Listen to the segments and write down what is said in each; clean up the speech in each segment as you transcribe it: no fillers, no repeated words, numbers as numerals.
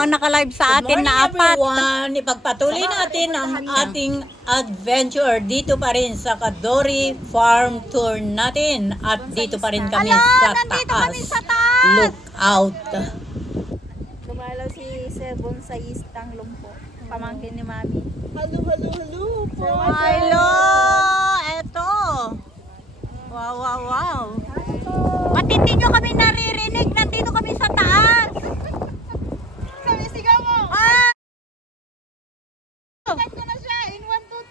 ang naka-live sa atin na apat. Good morning everyone! Ipagpatuloy natin ang ating adventure dito pa rin sa Kadori Farm Tour natin. At dito pa rin kami sa taas. Look out! Dumalaw si Sebon sa Istang Lumpo. Pamangkin ni Mami. Hello po! Hello! Eto! Wow! Ba't hindi nyo kami naririnig? Nandito kami sa taas! Sabi, sigaw mo! Ah! Sigat ko na siya in 1, 2,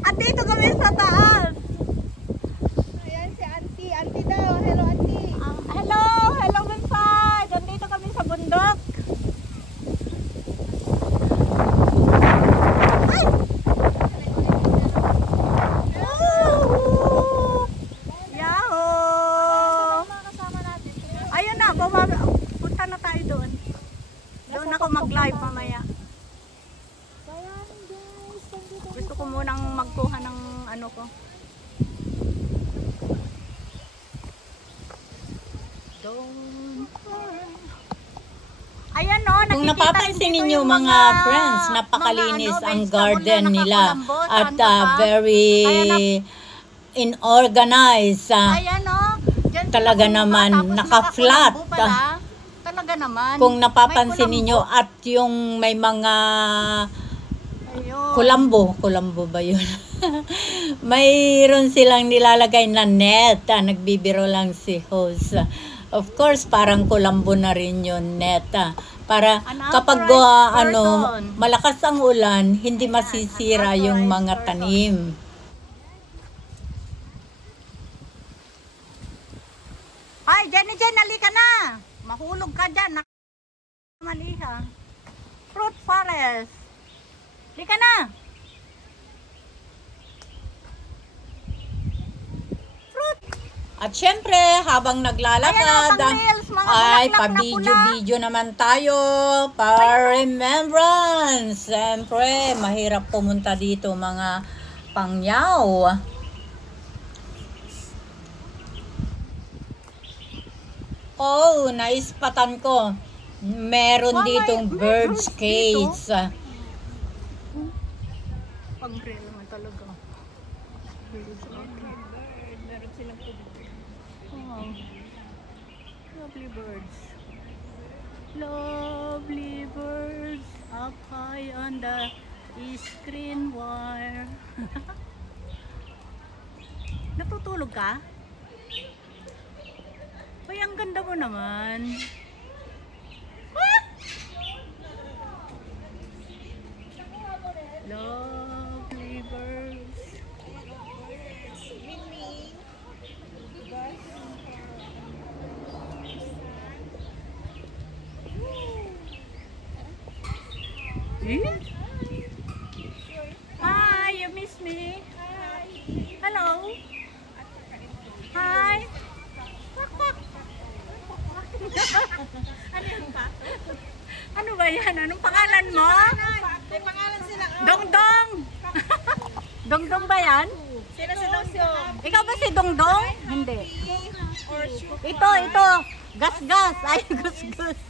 3. At dito kami sa taas! Ayan si Auntie. Auntie daw. Hello, Auntie. Hello Bonsai! Nandito kami sa bundok. Punta na tayo doon. Doon ako mag-live mamaya. Gusto ko munang magkuha ng ano ko. Ayan o, Kung napapansin ninyo mga friends, napakalinis ang garden nila at very inorganized. Ayan o. Talaga naman, naka-flat. Talaga naman. Kung napapansin ninyo at yung may mga kulambo ba yun? Mayroon silang nilalagay na net. Nagbibiro lang si host. Of course, parang kulambo na rin yun, net. Para kapag malakas ang ulan, hindi masisira yung mga tanim. Ay, Jenny, halika na. Mahulog ka dyan. Maliha. Fruit forest. Halika na. Fruit. At syempre, habang naglalakad, ay pa-video naman tayo para remembrance. Syempre, mahirap pumunta dito mga pangyaw. Oh, naispatan ko. Meron ditong bird's cage. Pag-grill naman talaga. Meron silang tubig. Wow. Lovely birds. Lovely birds up high on the screen wire. Natutulog ka? Uy, ang ganda mo naman. Lovely birds. Hi, you miss me? Hello. Hi. Ano yun pa? Ano ba yan? Anong pangalan mo? May pangalan sila. Dongdong! Dongdong ba yan? Sino si Dongdong? Ikaw ba si Dongdong? Hindi. Ito. Gas-gas. Ay, gus-gus.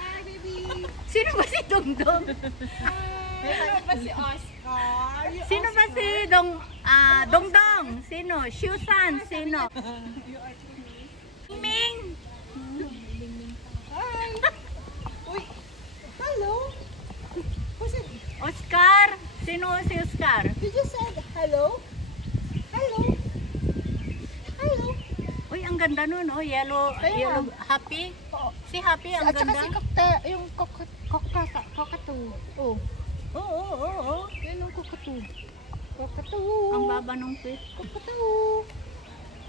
Hi, baby. Sino ba si Dongdong? Sino ba si Oscar? Sino ba si Dongdong? Sino? Shusan? Sino? Ming! Hi. Uy. Hello. Who's it? Oscar? Sino si Oscar? You just said hello. Hello. Hello. Uy, ang ganda nun, oh. Yellow, Happy. Si Happy, ang At saka ganda. si yung kokatu. Oh. Oo. Yan yung kokatu. Kokatu. Ang baba nung fish. Kokatu.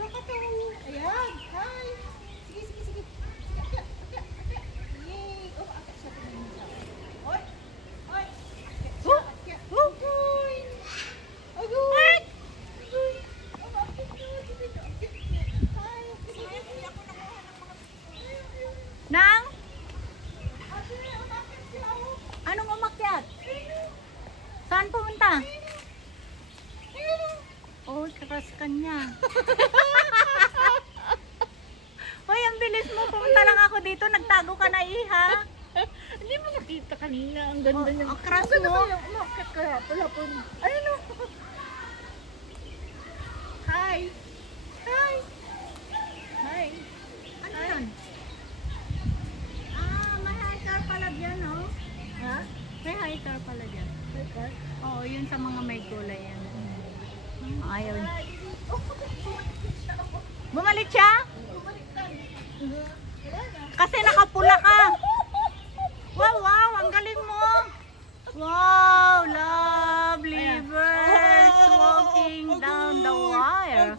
Ayan. Hi. Sige. Yay. Oh, akit siya tumingin. Oy. Agoy. Agoy. Oh, akit siya. Hi. Nang? Ate, umakit siya. Anong umakyat? Saan pumunta? Oh, karas kanya. Hoy, ang bilis mo, pumunta lang ako dito, nagtago ka na iha. Hindi mo nakita kanina. Ang ganda niya. Ang crush Ang ganda mo. kaya umakit kaya pala po. Ayun o. Hi. Hi. Hi. Ano yun? Ah, may hiker pala dyan, oh. Ha? May hiker pala dyan. Hi. Oo, yun sa mga may gulay yan. Ayaw. Bumalik siya? Kasi nakapula ka. Wow, wow, ang galing mo. Wow, lovely birds walking down the wire.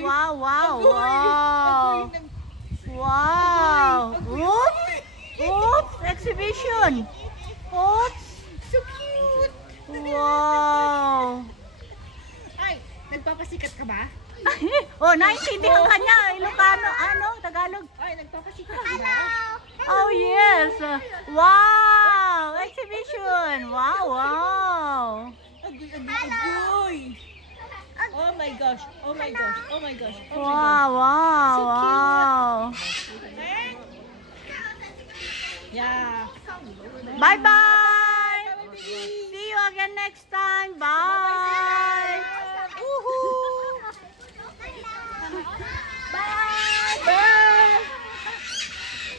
Wow, wow, wow. Wow. Oops. Oops, exhibition. Oops. So cute. Wow. Ay, nagpapasikat ka ba? Oh, naintindihan ka niya. Ilocano, ano, Tagalog. Ay, nagpapasikat ka ba? Oh, yes. Wow, exhibition. Wow, wow. Agoy, agoy, agoy. Oh my gosh. Oh my gosh. Oh my gosh. Oh my gosh. Wow, wow, wow. Yeah. Bye-bye. See you again next time. Bye. Woohoo. Bye. Bye.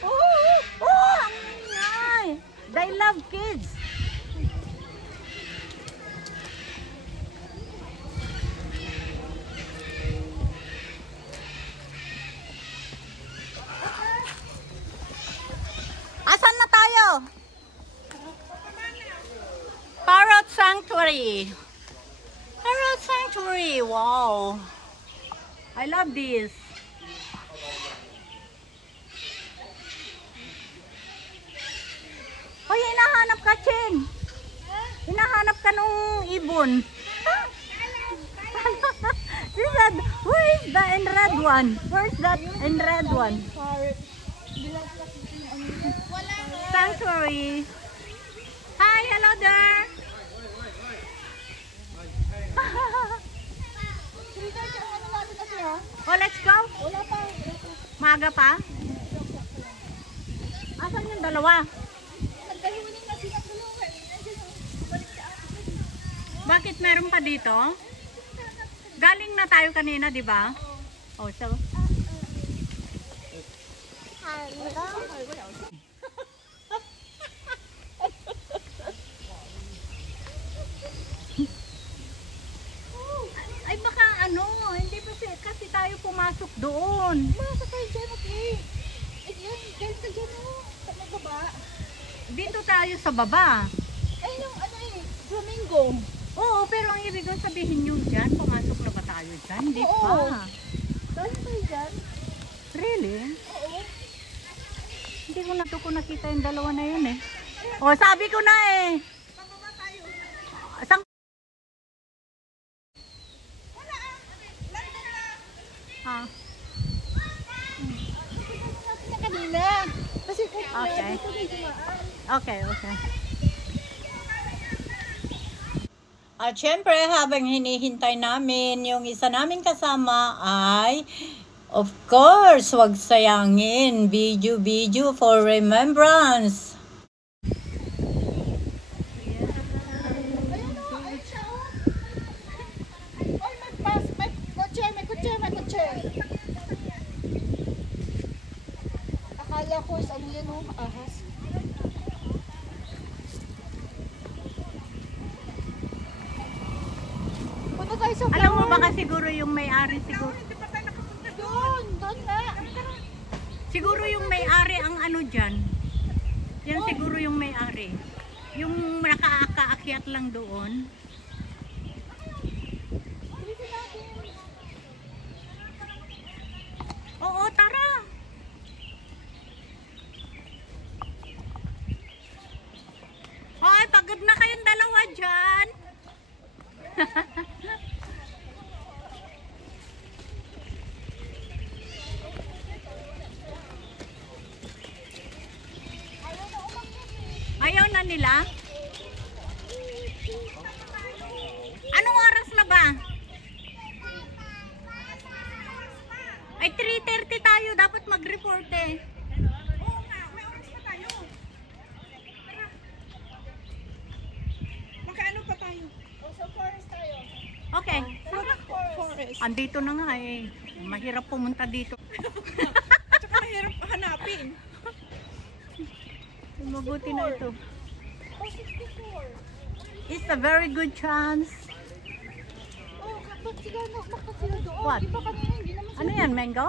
Oh, ang ingay. They love kids. Asan na tayo? Parrot Sanctuary. Parrot Sanctuary. Wow. I love this. Hoy, hinahanap ka, Cheng. Hinahanap ka nung ibon. She said, where is the in red one? Where's that in red one? Sanctuary. Hi, hello there. Oh, let's go. Maga pa? Asan yung dalawa? Bakit meron pa dito? Galing na tayo kanina, di ba? Oh, so. Ay baka ano, hindi kasi tayo pumasok doon. Masa kayo dyan, okay? Ay, yan. Galit ka dyan, oh. Sa may baba. Dito tayo sa baba. Ay, yung ano eh. Flamingo. Oo, pero ang ibig kong sabihin yun dyan, pumasok na ba tayo dyan? Hindi Oo. pa. Galit kayo dyan? Really? Oo. Hindi ko nakita yung dalawa na yun eh. O, sabi ko na eh. Pababa tayo. Sang... Wala ah. London na. Ah, Na kanina. Kasi Okay. dito may dumaan. okay, okay. At syempre, habang hinihintay namin, yung isa namin kasama ay, of course, wag sayangin, video for remembrance. Ayun o, ayun siya o. Oy, may bus, may kotse, may kotse, may kotse. Akala ko is ano yan o, ahas. Punta tayo sa Alam mo baka siguro yung may-ari siguro. Doon, doon na. Siguro yung may-ari ang ano dyan. Yan siguro yung may-ari. Yung nakaakyat lang doon. Oo, tara. Hoy, pagod na kayong dalawa dyan. Ayaw na nila? Anong oras na ba? Ay, 3:30 tayo. Dapat mag-report eh. Oo nga, may oras pa tayo. Tara. Makaano pa tayo? Oh, sa forest tayo. Okay. Tara, forest. Andito na nga eh. Mahirap pumunta dito. Tsaka mahirap hanapin. Mabuti na ito. Oh, 64. It's a very good chance. Oh, kapag sila nakmakta sila doon. What? Di ba kanina hindi naman Ano yan, mango?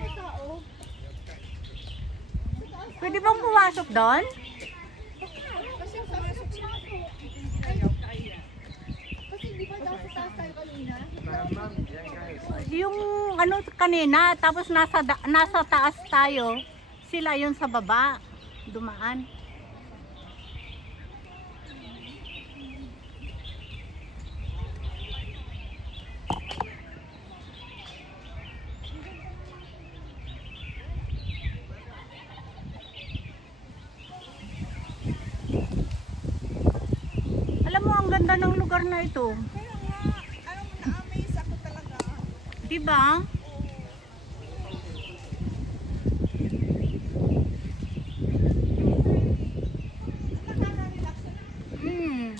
sila tao? Pwede bang pumasok doon? Kasi pumasok siya. Kasi di ba daw sa taas tayo kanina? Yung ano kanina, tapos nasa taas tayo. Sila yun sa baba. Dumaan. Alam mo, ang ganda ng lugar na ito. Kaya nga, alam mo na-amaze ako talaga. Diba? Nakaka-relax na. Mm.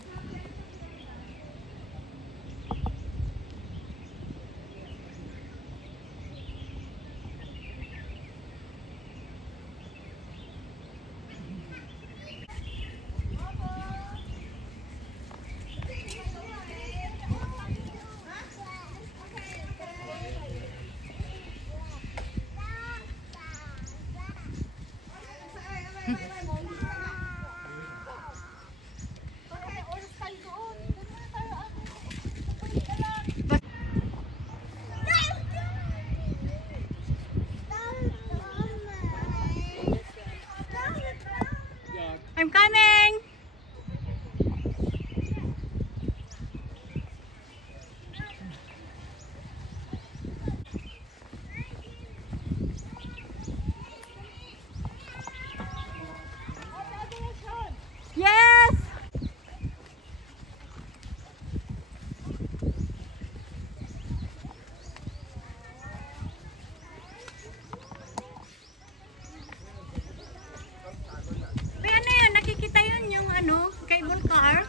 Okay, oras tayo doon. Doon na tayo ako. I'm coming! Yes! May ano yun? Nakikita yun yung ano, cable car?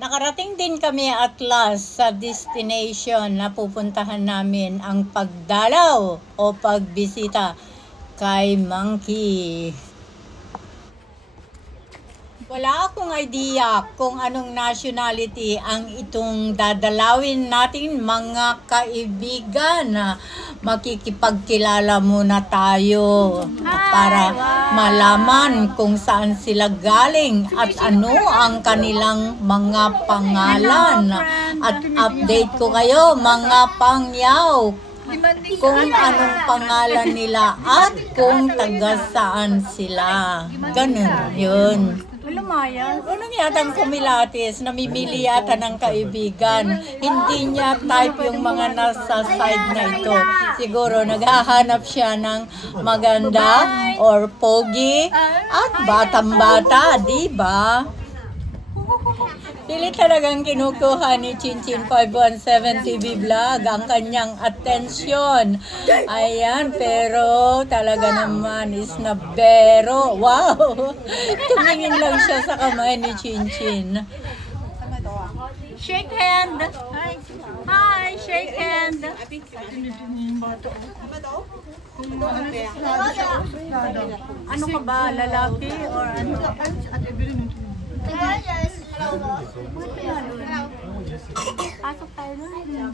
Nakarating din kami at last sa destination na pupuntahan namin, ang pagdalaw o pagbisita kay Monkey. Wala akong idea kung anong nationality ang itong dadalawin natin, mga kaibigan. Makikipagkilala muna tayo para malaman kung saan sila galing at ano ang kanilang mga pangalan. At update ko kayo, mga pangyaw, kung anong pangalan nila at kung taga saan sila. Ganun yun. Wala Maya. Unang yatang kumilatis, namimili yata ng kaibigan. Hindi niya type yung mga nasa side na ito. Siguro naghahanap siya ng maganda or pogi at batang-bata, di ba? Pili talagang kinukuha ni Chinchin 517 TV Vlog ang kanyang atensyon. Ayan, pero talaga naman is na bero. Wow! Tumingin lang siya sa kamay ni Chinchin. Shake hand. Hi. Hi. shake hand. Ano ka ba? Lalaki or ano? Pasok tayo na.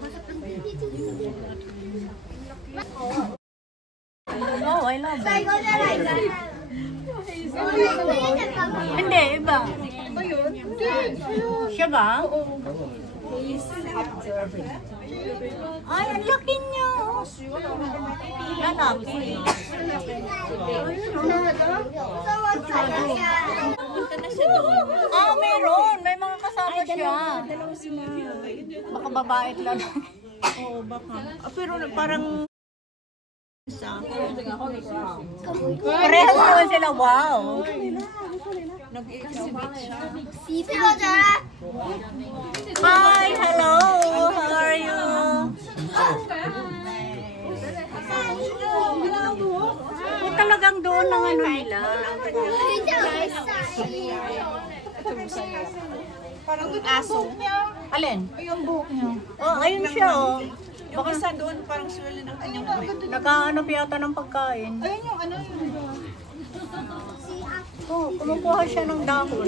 Oh, I love it. Hindi, iba. Siya ba? Ay, ang laki niya. Lalaki. Ah, meron. May mga kasama siya. Baka babae at lalaki. Oo, baka. Pero parang parehas naman sila. Wow. Hi, hello. How are you? O talagang doon ang ano nila. Parang aso. Alin? Yung buhok niya. Oh, ayun siya oh. Yung isa doon, parang swirl ng kanyang buhok. Nakahanap yata ng pagkain. Ayun yung ano yun. Oh, kumukuha siya ng dahon.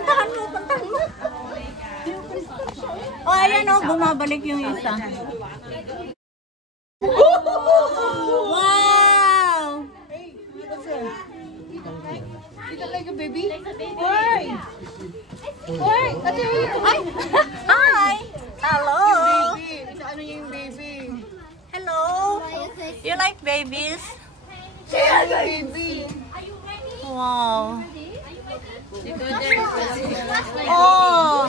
Puntahan mo, puntahan mo. Oh, ayan oh, bumabalik yung isa. Wow! Dito like a baby? Why? Why? Ay! Hi! Hello! Baby. Sa ano yung baby? Hello! You like babies? Baby. Wow! Oh!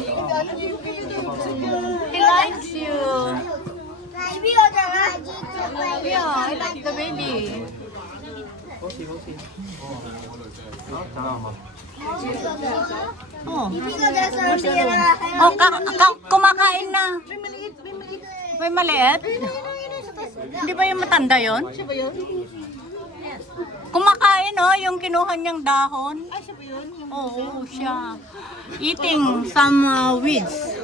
He likes you. Yeah, I like the baby. Oh. Oh, kumakain na. May maliit? Hindi ba yung matanda yon? Siya ba yun? Kumakain oh, yung kinuha niyang dahon. Ay, siya ba yun? Oo, siya. Eating some weeds.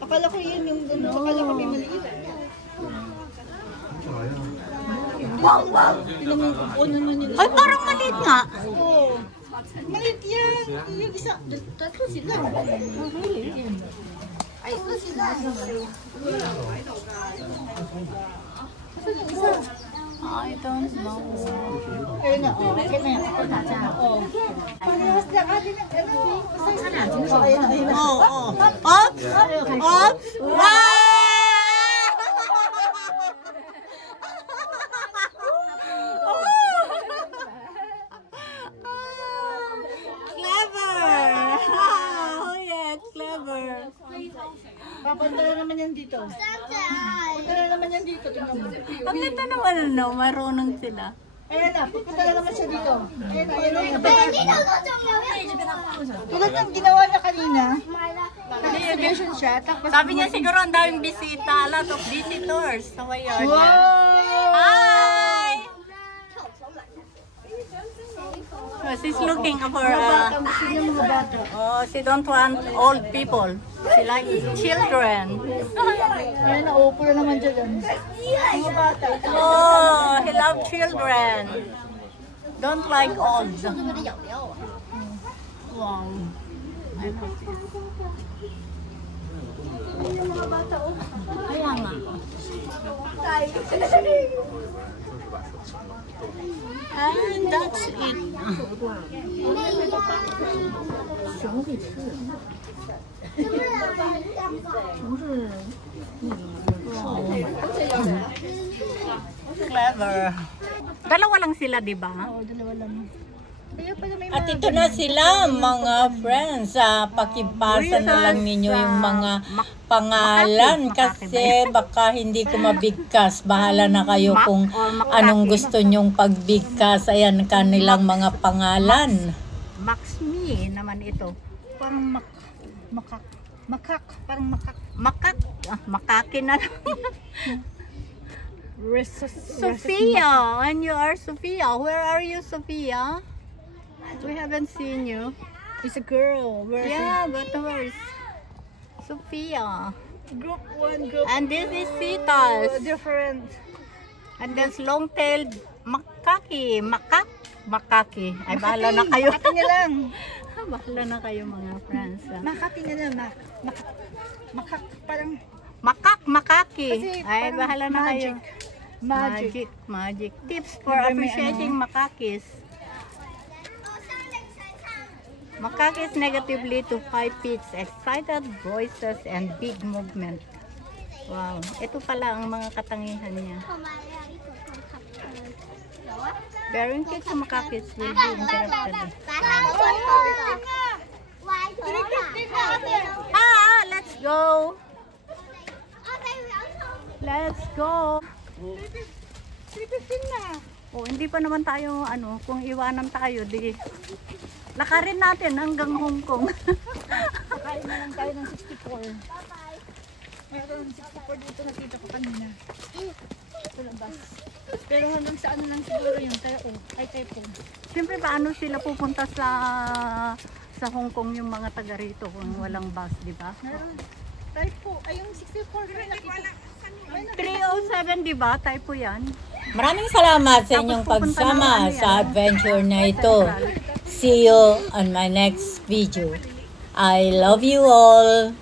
Akala ko yun yung ano. Akala ko may maliit. Wow, wow. Oo naman yun. Ay, parang maliit nga. Oo. Maliit yan. Yung isa. Tatlo sila. Ay, tatlo sila. I don't know. Ayun na. Ayun na. Oo. Parehas lang atin ang ano. Ayun na. Ayun na. Oh, oh. Oops! Oops! Wow! Clever! Oh, yeah, clever. Papunta na naman yan dito. Papunta na naman yan dito. Tingnan mo. Ang ganda naman, ano, marunong sila. Ayan na. Papunta na naman siya dito. Ayan na. Ayan na. Tulad ng ginawa niya kanina. Exhibition siya. Tapos Sabi niya siguro ang daming bisita, a lot of visitors sa yard niya. wow! Hi! Oh, she's looking for Ang gusto niya mga bata. oh, she don't want old people. She likes children. Ayan na. Upo na naman dyan. Mga bata. Oh, he loves children. Don't like old. Wow. I love it. Kaya nga. And that's it. Clever. Dalawa lang sila, di ba? Oo, dalawa lang. Kaya pala may At ito na sila mga friends. Pakibasa na lang ninyo yung mga pangalan kasi baka hindi ko mabigkas. Bahala na kayo kung anong gusto nyong pagbigkas. Ayan kanilang mga pangalan. Max Me naman ito. parang makak. Parang makak. Makak. Ah, makakin na lang. Sophia. Sophia. And you are Sophia. Where are you, Sophia? We haven't seen you. It's a girl. Where is Yeah, but where is Sophia. Group 1, group And this is Citas. different. And this long-tailed makaki. Makaki. Ay, bahala na kayo. Makati na lang. Bahala na kayo mga friends. Makati na lang. Parang Makaki. Kasi Ay, parang bahala na kayo. magic. Magic. Tips for Diba may appreciating makakis. Makakis negatively to high pitch, excited voices, and big movement. Wow. Ito pala ang mga katangihan niya. Bearing kids sa makakis will be interested. Let's go! Let's go! 3:15 na. Oh, hindi pa naman tayo, kung iwanan tayo, di lakarin natin hanggang Hong Kong. Kain na lang tayo ng 64. Mayroon 64 dito nakita ko kanina. Ito lang bus. Pero hanggang sa ano lang siguro yung Taipo. Siyempre, paano sila pupunta sa Hong Kong yung mga taga rito kung walang bus, di ba? Meron Taipo. Ay, yung 64 na nakita. 307, di ba? Type po yan. Maraming salamat sa inyong pagsama sa adventure na ito. See you on my next video. I love you all.